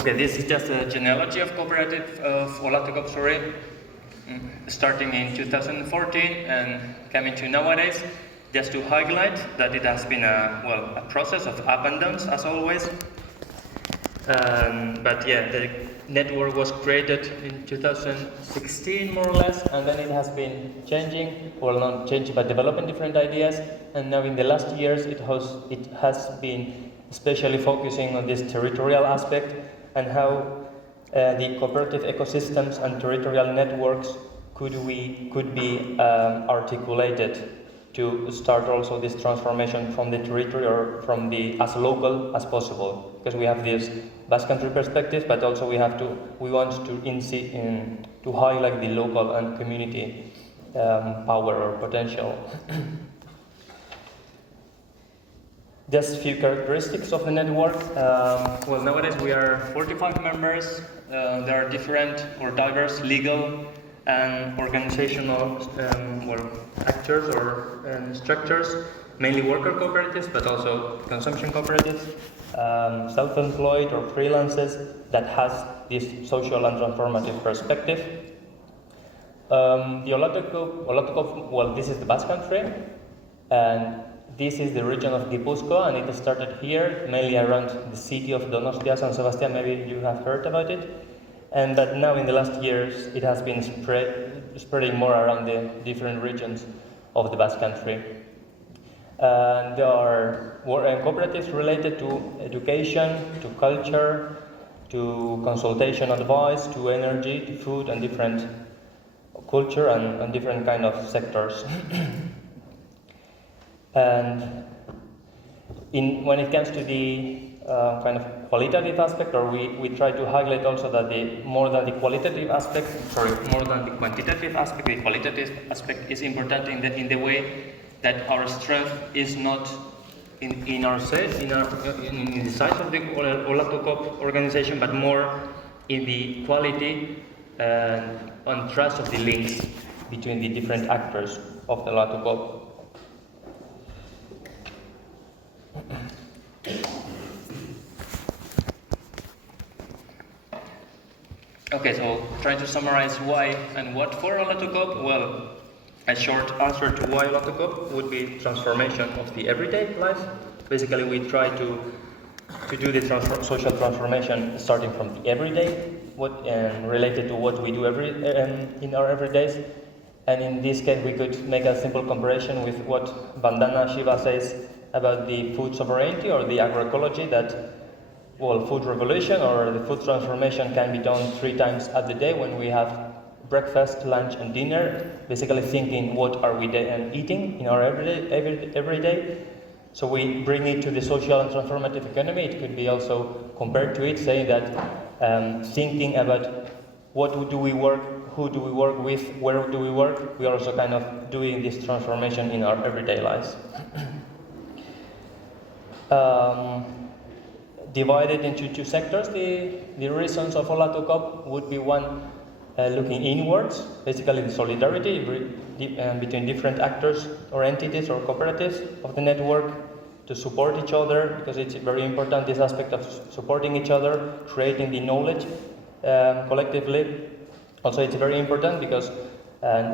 Okay, this is just a genealogy of cooperative of OlatuKoop, starting in 2014 and coming to nowadays. Just to highlight that it has been a process of up and downs as always. But yeah, the network was created in 2016 more or less, and then it has been changing, well not changing but developing different ideas, and now in the last years it has been especially focusing on this territorial aspect and how the cooperative ecosystems and territorial networks could be articulated to start also this transformation from the territory or from the as local as possible, because we have this Basque Country perspective, but also we want to highlight the local and community power or potential. Just a few characteristics of the network. Well, nowadays we are 45 members. There are different or diverse legal and organizational actors or structures, mainly worker cooperatives, but also consumption cooperatives, self-employed or freelancers that has this social and transformative perspective. The OlatuKoop, well, this is the Basque Country, and this is the region of Gipuzkoa, and it started here, mainly around the city of Donostia, San Sebastian. Maybe you have heard about it. But now in the last years, it has been spreading more around the different regions of the Basque Country. There are cooperatives related to education, to culture, to consultation advice, to energy, to food, and different culture and different kind of sectors. And when it comes to the kind of qualitative aspect, or we try to highlight also that more than the quantitative aspect, the qualitative aspect is important in the way that our strength is not in the size of the OlatuKoop organization, but more in the quality and trust of the links between the different actors of the OlatuKoop. Okay, so trying to summarize why and what for OlatuKoop. Well, a short answer to why OlatuKoop would be transformation of the everyday life. Basically, we try to do the social transformation starting from the everyday, related to what we do in our everydays. And in this case, we could make a simple comparison with what Vandana Shiva says about the food sovereignty or the agroecology, that food revolution or the food transformation can be done 3 times at the day when we have breakfast, lunch, and dinner. Basically, thinking what are we eating in our every day. So we bring it to the social and transformative economy. It could be also compared to it, saying that thinking about what do we work, who do we work with, where do we work. We are also kind of doing this transformation in our everyday lives. Divided into 2 sectors, the reasons of OlatuKoop would be one, looking inwards, basically the solidarity between different actors or entities or cooperatives of the network to support each other, because it's very important, this aspect of supporting each other, creating the knowledge collectively. Also, it's very important because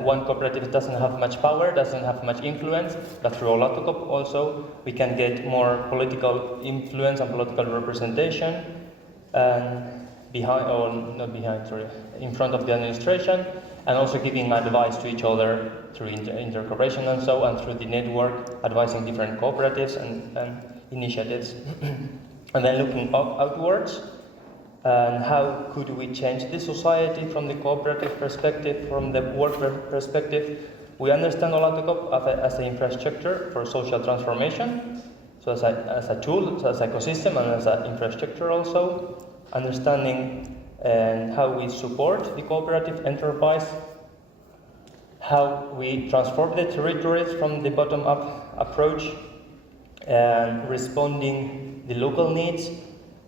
one cooperative doesn't have much power, doesn't have much influence, but through OlatuKoop also we can get more political influence and political representation in front of the administration, and also giving advice to each other through intercooperation and so on, through the network, advising different cooperatives and initiatives. And then looking outwards, and how could we change the society from the cooperative perspective, from the worker perspective. We understand OlatuKoop as an infrastructure for social transformation, so as a tool, so as an ecosystem, and as an infrastructure also. Understanding how we support the cooperative enterprise, how we transform the territories from the bottom-up approach, and responding the local needs,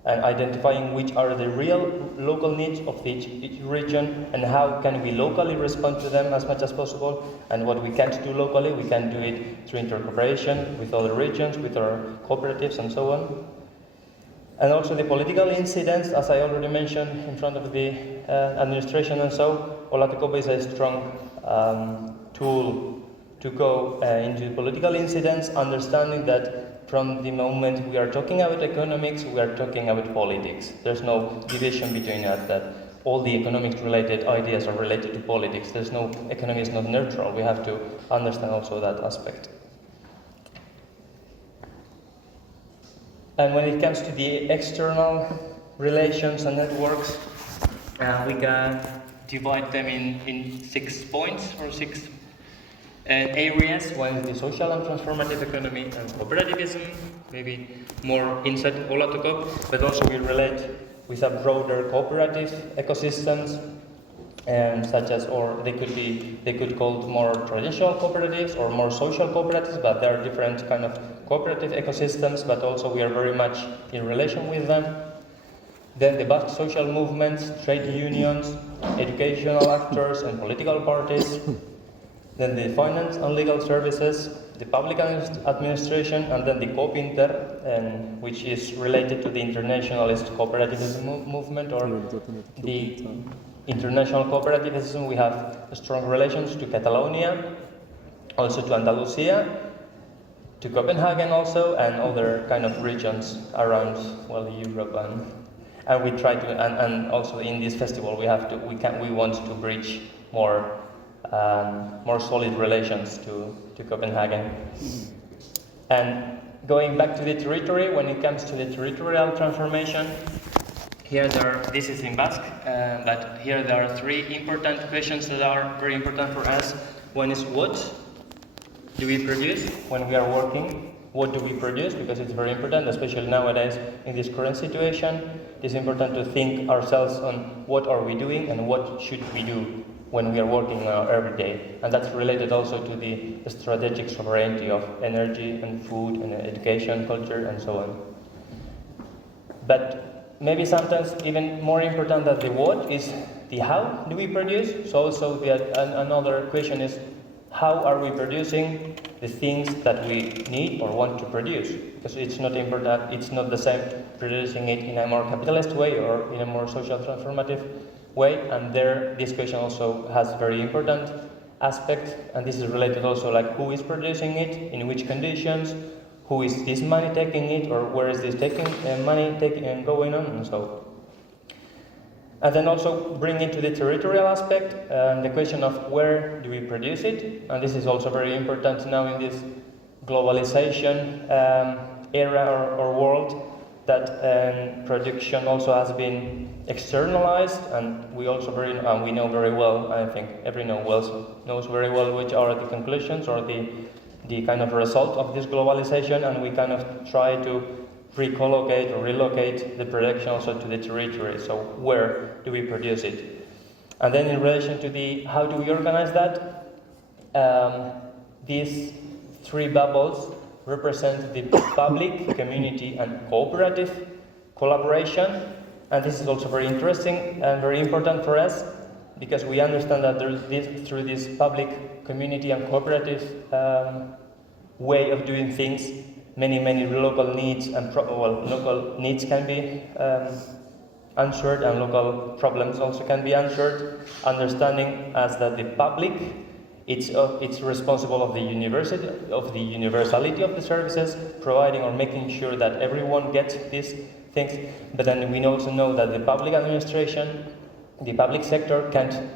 and identifying which are the real local needs of each region, and how can we locally respond to them as much as possible, and what we can't do locally, we can do it through intercooperation with other regions, with our cooperatives, and so on. And also the political incidents, as I already mentioned in front of the administration and so, OlatuKoop is a strong tool to go into political incidents, understanding that from the moment we are talking about economics, we are talking about politics. There's no division between us, that all the economics related ideas are related to politics. There's no, economy is not neutral. We have to understand also that aspect. And when it comes to the external relations and networks, we can divide them in 6 points or 6 areas. One is the social and transformative economy and cooperativism, maybe more inside OlatuKoop, but also we relate with a broader cooperative ecosystems, such as, or they could call more traditional cooperatives or more social cooperatives, but there are different kind of cooperative ecosystems, but also we are very much in relation with them. Then the Basque social movements, trade unions, educational actors and political parties. Then the finance and legal services, the public administration, and then the COP-Inter, which is related to the internationalist cooperativism movement, or the international cooperativism. We have strong relations to Catalonia, also to Andalusia, to Copenhagen also, and other kind of regions around, well, Europe, and we try to, and also in this festival we want to bridge more solid relations to Copenhagen. And going back to the territory, when it comes to the territorial transformation, this is in Basque, but here there are 3 important questions that are very important for us. One is, what do we produce when we are working? What do we produce? Because it's very important, especially nowadays in this current situation. It's important to think ourselves on what are we doing and what should we do when we are working every day. And that's related also to the strategic sovereignty of energy and food and education, culture, and so on. But maybe sometimes even more important than the what is the how do we produce. So also another question is, how are we producing the things that we need or want to produce? Because it's not important, it's not the same producing it in a more capitalist way or in a more social transformative way, and there this question also has very important aspect, and this is related also, like, who is producing it, in which conditions, who is this money taking it, or where is this money going on, and so. And then also bring into the territorial aspect the question of where do we produce it, and this is also very important now in this globalization era or world, that production also has been externalized, and we know very well, I think everyone knows very well which are the conclusions or the kind of result of this globalization, and we kind of try to recolocate or relocate the production also to the territory. So where do we produce it? And then in relation to how do we organize that, these 3 bubbles represent the public, community, and cooperative collaboration. And this is also very interesting and very important for us, because we understand that through this public, community, and cooperative way of doing things, many local needs and local needs can be answered, and local problems also can be answered. Understanding as that the public, it's responsible of the universality of the services, providing or making sure that everyone gets these things. But then we also know that the public administration, the public sector can't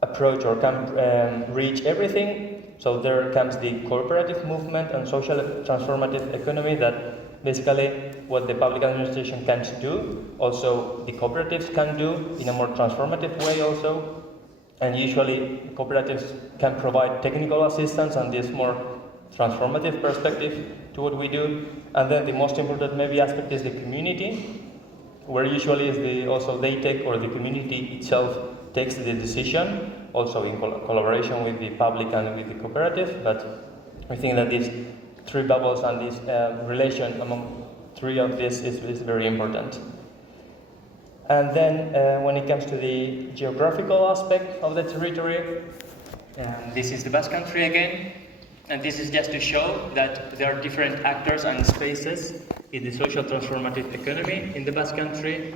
approach or can't reach everything. So there comes the cooperative movement and social transformative economy, that basically what the public administration can't do, also the cooperatives can do in a more transformative way also. And usually cooperatives can provide technical assistance and this more transformative perspective to what we do. And then the most important maybe aspect is the community, where usually is the community itself takes the decision, also in collaboration with the public and with the cooperative. But we think that these 3 bubbles and this relation among 3 of these is very important. And then when it comes to the geographical aspect of the territory, this is the Basque Country again, and this is just to show that there are different actors and spaces in the social transformative economy in the Basque Country.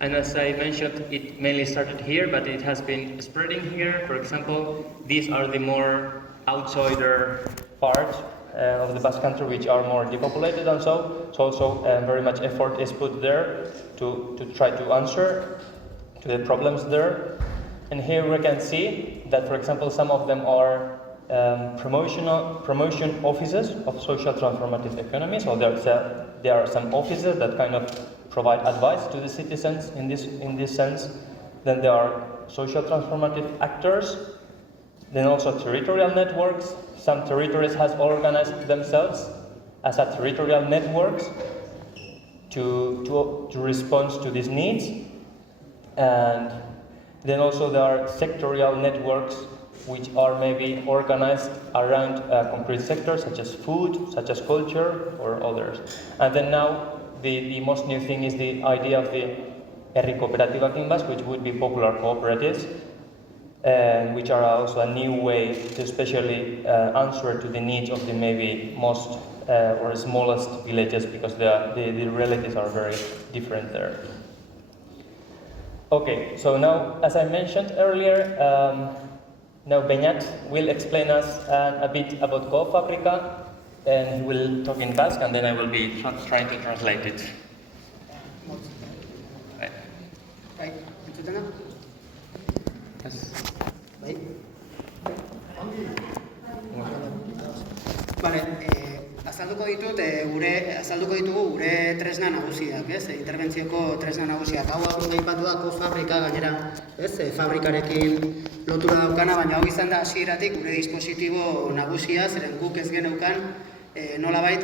And as I mentioned, it mainly started here, but it has been spreading here. For example, these are the more outsider parts of the Basque Country, which are more depopulated and so. So also very much effort is put there to try to answer to the problems there. And here we can see that, for example, some of them are promotion offices of social transformative economy. So there are some offices that kind of provide advice to the citizens in this sense. Then there are social transformative actors. Then also territorial networks. Some territories has organized themselves as a territorial networks to respond to these needs. And then also there are sectorial networks which are maybe organized around concrete sectors such as food, such as culture, or others. And then now the most new thing is the idea of the herri cooperatiba in Basque, which would be popular cooperatives, which are also a new way to especially answer to the needs of the maybe most or smallest villages, because the realities are very different there. Okay, so now, as I mentioned earlier, now Beñat will explain us a bit about Fabrika, and he will talk in Basque, and then I will be trying to translate it. Right, entzuten da? Yes. Bai? Vale, azalduko ditugu gure tresna nagusiak, ez? Interbentzioko tresna nagusiak. Hau aipatu da Fabrika, gainera, ez? Fabrikarekin lotura daukana, baina hau izan da hasieratik gure dispositibo nagusia, zeren guk ez geneukan nolabait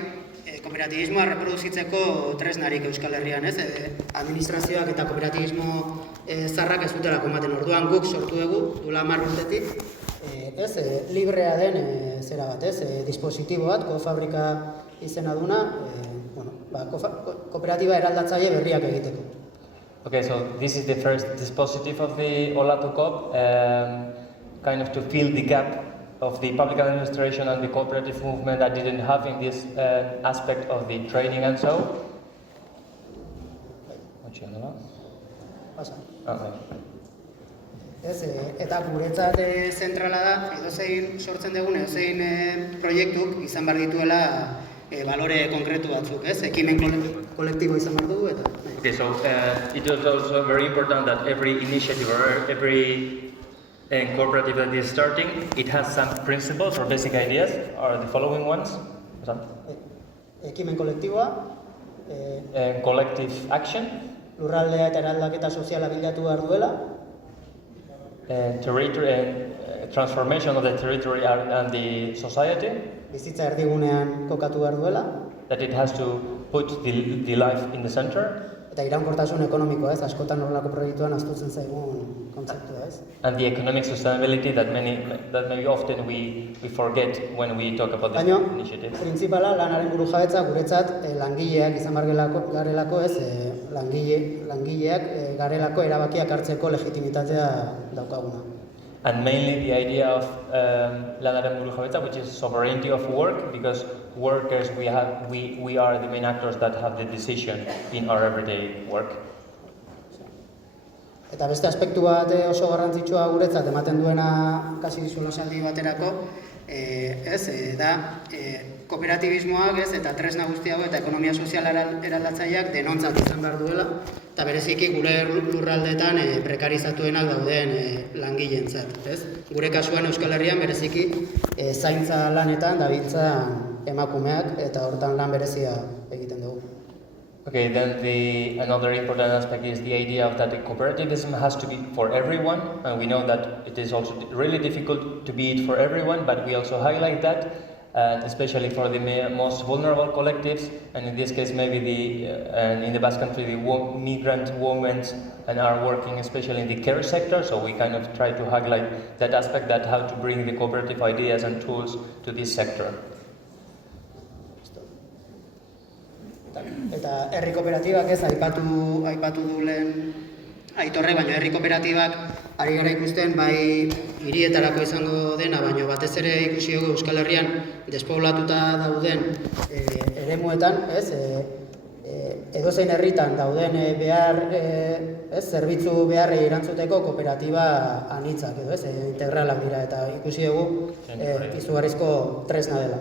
kooperatibismoa reproduzitzeko tresnarik Euskal Herrian, ez? Administrazioak eta kooperatibismo zarrak ez dutelako ematen. Orduan guk sortu dugu, duela 10 urtetik, ez, librea den zera bat, ez, dispositibo bat, Fabrika izena duna, kooperatiba eraldatzaile berriak egiteko. Okay, so this is the first dispositive of the OlatuKoop, kind of to fill the gap of the public administration and the cooperative movement that didn't have in this aspect of the training and so. Pasa. Okay. Ez, eta guretzat zentrala da, edozein sortzen dugun, edozein proiektuk izan behar dituela balore konkretu batzuk, ez? Ekimen kolektibo izan behar dugu eta... Okay, so it is also very important that every initiative or every cooperative that is starting, it has some principles or basic ideas, are the following ones. Ekimen kolektiboa, collective action, lurraldea eta eraldaketa soziala bilatu behar duela, territory and transformation of the territory and the society, bizitza erdigunean kokatu behar duela, that it has to put the life in the center, eta iraunkortasun ekonomikoa, ez, askotan horrelako proiektuan astutzen zaigun kontzeptua, ez? and the economic sustainability that maybe often we forget when we talk about this initiative. Baina, printzipala, lanaren burujabetza guretzat langileak izan behar garelako, ez, langileak garelako erabakiak hartzeko legitimitatea daukaguna. And mainly the idea of lanaren burujabetza, which is sovereignty of work, because workers, we are the main actors that have the decision in our everyday work. Eta beste aspektu bat oso garrantzitsua guretzat ematen duena kasi solasaldi baterako, da kooperatibismoak, ez, eta tresna guzti hau eta ekonomia soziala eraldatzaileak denontzat izan behar duela, eta bereziki gure lurraldeetan prekarizatuenak dauden langileentzat, ez? Gure kasuan Euskal Herrian bereziki zaintza lanetan dabiltzan emakumeak eta hortan lan berezia egiten dugu. Okay, then another important aspect is the idea of that the cooperativism has to be for everyone, and we know that it is also really difficult to be it for everyone, but we also highlight that, especially for the most vulnerable collectives, and in this case maybe in the Basque Country the migrant women and are working especially in the care sector, so we kind of try to highlight that aspect, that how to bring the cooperative ideas and tools to this sector. Eta herri kooperatibak, ez, aipatu du lehen Aitorre, baina herri kooperatibak ari gara ikusten bai hirietarako izango dena, baina batez ere ikusi dugu Euskal Herrian despoblatuta dauden eremuetan, ez, edozein herritan dauden behar, zerbitzu beharrei erantzuteko kooperatiba anitzak edo integralak dira eta ikusi dugu izugarrizko tresna dela.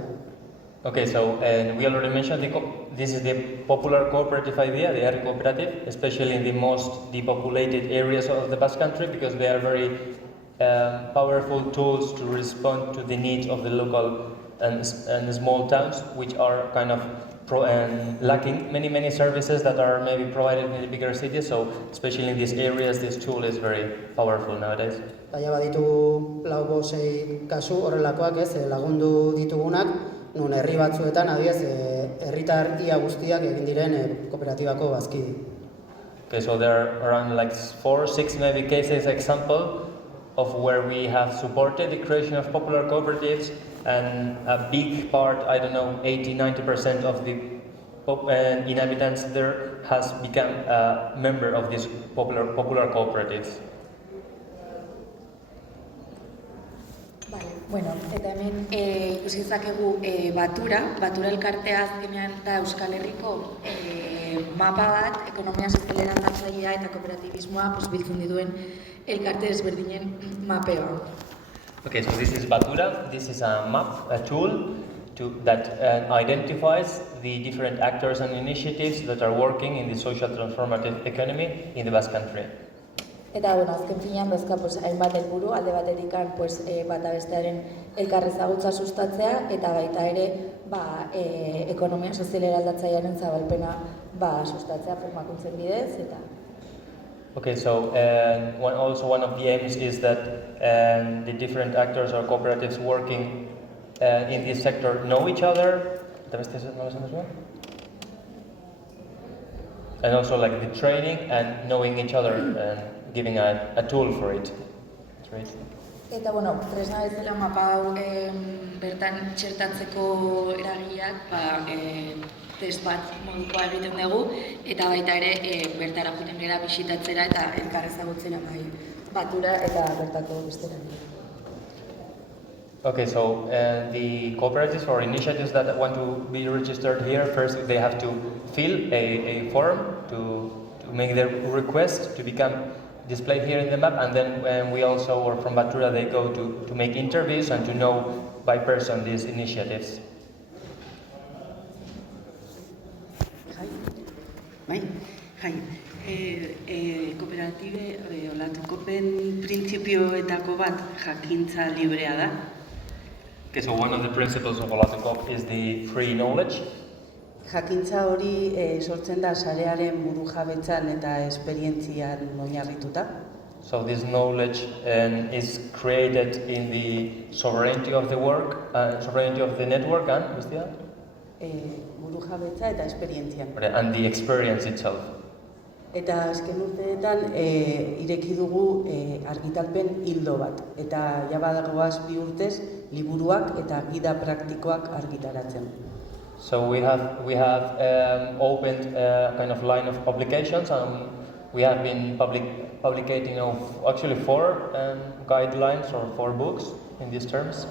Okay, so we already mentioned this is the popular cooperative idea, the antiracism, especially in the most depopulated areas of the Basque Country, because they are very powerful tools to respond to the needs of the local and small towns, which are kind of lacking many services that are maybe provided in the bigger cities. So especially in these areas, this tool is very powerful nowadays. Baina baditugu lau bosei kasu horrelakoak lagundu ditugunak, nun herri batzuetan adibidez herritar ia guztiak egin diren kooperatibako bazkide. Okay, so there are around like 4-6 maybe cases example of where we have supported the creation of popular cooperatives, and a big part, I don't know, 80-90% of the inhabitants there has become a member of these popular cooperatives. Bueno, eta hemen ikusi dezakegu Batura elkartea azkenean da Euskal Herriko mapa bat, ekonomia sozial eraldatzailea eta kooperatibismoa biltzen dituen elkarte ezberdinen mapea. Okay, so this is Batura. This is a map, a tool that identifies the different actors and initiatives that are working in the social transformative economy in the Basque Country. Eta, azken finean dazka, hainbat helburu, alde batetikan, bata bestearen elkarrezagutza sustatzea, eta baita ere, ekonomia sozial eraldatzailearen zabalpena sustatzea formakuntzen bidez, eta... Okay, so one of the aims is that the different actors or cooperatives working in this sector know each other, and also like the training and knowing each other and giving a tool for it. That's right. Eta, tresna bezala mapa hau bertan txertatzeko eragileak, test bat modukoa egiten dugu, eta baita ere bertara joaten gara bisitatzera eta elkarrezagutzera Batura eta bertako bestera. Okay, so the cooperatives or initiatives that want to be registered here, first they have to fill a form to make their request to become displayed here in the map, and then when we also, or from Batura, they go to make interviews and to know by person these initiatives. Kooperatibe, OlatuKoopen printzipioetako bat jakintza librea da. Okay, so one of the principles of OlatuKoop is the free knowledge. Jakintza hori sortzen da sarearen burujabetzan eta esperientzian oinarrituta. So this knowledge is created in the sovereignty of the work, sovereignty of the network, and burujabetza eta esperientzian. And the experience itself. Eta azken urteetan ireki dugu argitalpen hildo bat, eta badagoaz 2 urtez liburuak eta gida praktikoak argitaratzen. So we have opened a kind of line of publications, and we have been publicating of actually 4 guidelines or 4 books in these terms.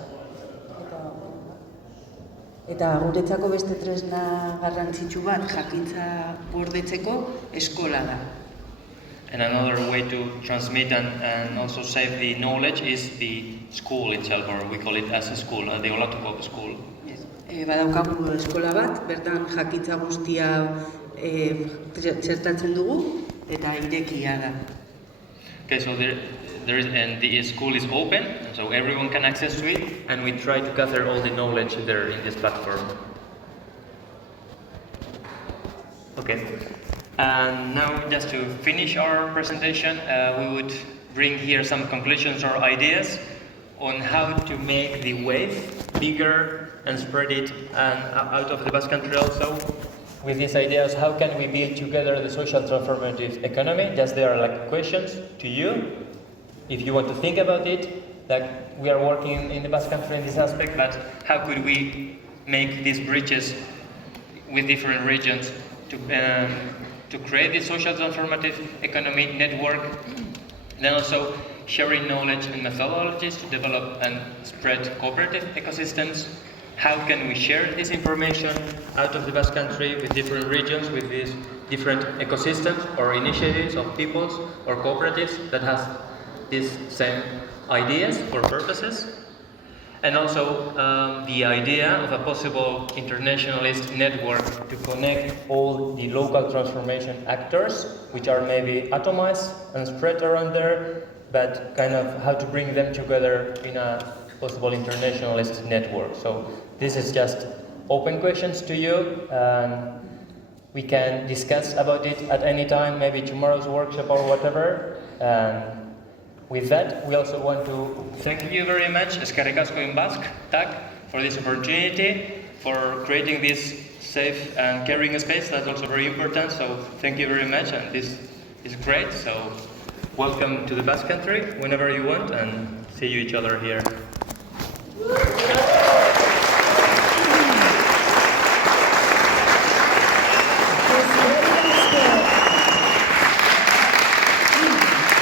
Eta guretzako beste tresna garrantzitsu bat jakintza gordetzeko eskola da. And another way to transmit and also save the knowledge is the school itself, or we call it as a school, the OlatuKoop school. Badaukagu eskola bat, bertan jakintza guztia txertatzen dugu eta irekia da. Okay, so the school is open, so everyone can access to it, and we try to gather all the knowledge there in this platform. Okay, and now just to finish our presentation, we would bring here some conclusions or ideas on how to make the wave bigger and spread it out of the Basque Country also. With these ideas, how can we build together the social transformative economy? Just there are like questions to you. If you want to think about it, that we are working in the Basque Country in this aspect, but how could we make these bridges with different regions to create this social transformative economy network? Then also sharing knowledge and methodologies to develop and spread cooperative ecosystems. How can we share this information out of the Basque Country with different regions, with these different ecosystems or initiatives of peoples or cooperatives that has these same ideas or purposes. And also the idea of a possible internationalist network to connect all the local transformation actors, which are maybe atomized and spread around there, but kind of how to bring them together in a possible internationalist network. So this is just open questions to you, and we can discuss about it at any time, maybe tomorrow's workshop or whatever. With that, we also want to thank you very much, Eskerrik asko in Basque, TAC, for this opportunity, for creating this safe and caring space. That's also very important, so thank you very much, and this is great. So welcome to the Basque Country whenever you want, and see you each other here.